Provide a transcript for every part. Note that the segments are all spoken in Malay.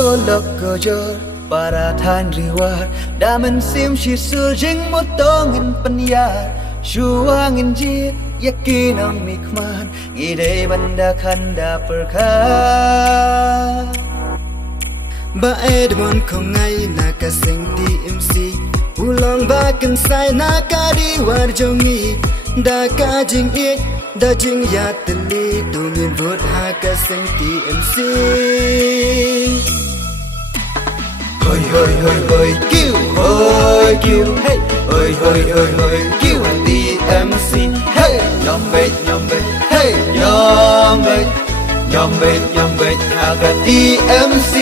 Golok gojol para than reward Damen sim shisul jing motongin penyar Shuangin jit yakin ang mikman Ide banda khanda perkha Ba Edmond không ngay na ka sing DMC Ulang ba kan sai na ka di war jongi Da ka jing it da jing ya teli Tungin vot ha ka sing DMC Hoi hoi hoi hoi kêu hey hoi hoi hoi hoi kêu DMC hey nhóm bệt hey nhóm bệt haga DMC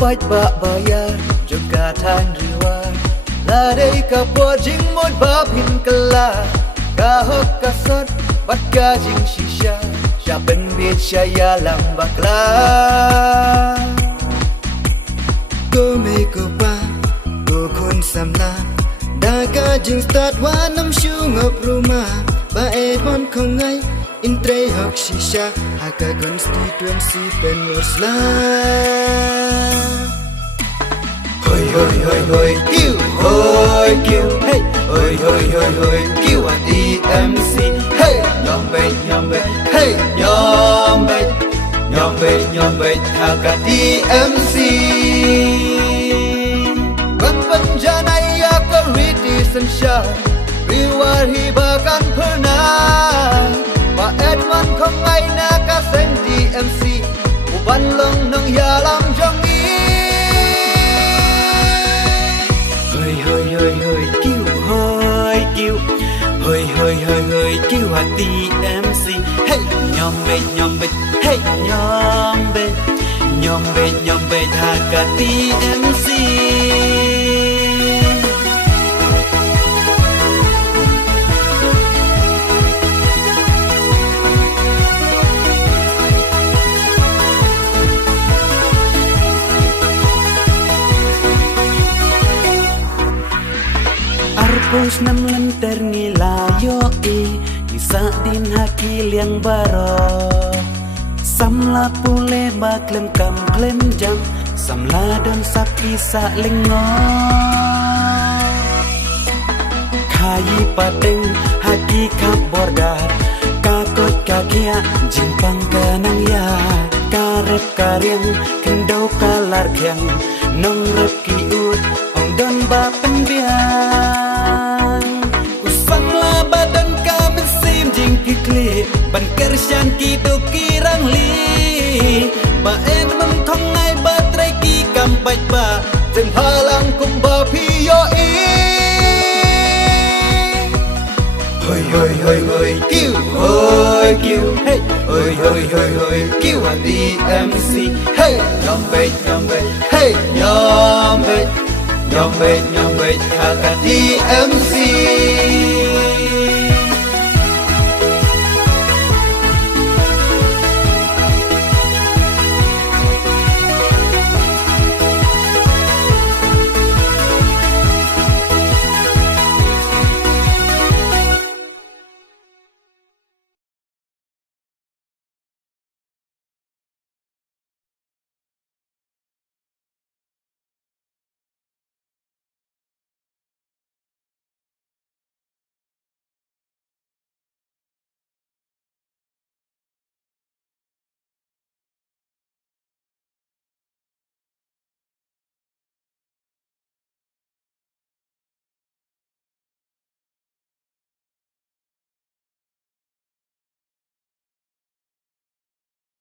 Bạch bạ bayar juga than riwar La day ka po jing mod ba pin kala Ka hok ka sot bat ka jing shisha Sya pen bit sya ya lam bakla Go me go pa Go kun samla Da ka jing start wa nam shu ngop rumah Ba Edmond không ngay in tray hok shisha Haka constituency pen musla Hoi hoi hoi hoi kêu hey hoi hoi hoi hoi kêu DMC hey nhóm bệt hey nhóm bệt haga DMC Ban janai ya ka riti sansha Riwar hibakan pernah Ba Edmond không ngay na ka seng DMC Uban long nang ya lam jong Hoi kêu DMC hey nhóm bệt hey nhóm bệt haga DMC Arpos nam lenter ngilayo Isa din hakil yang baro Samla pule baklem kam klem jam Samla don sapi sa lengo Kayi pateng haki kap bordar Kakot kakia jimpang kanang ya Karep karyang kendau kalar kyang Nong rep kiut ong don bapen biang Usangla badan kamen sim jing kikli Ban kersyan kido kirang li Ba Edmond không ngay batray ki kampait ba Từng halang kung ba piyo Hoi hoi hoi hoi kêu hey hoi hoi hoi hoi kêu DMC hey nhóm bệt hey nhóm bệt haga DMC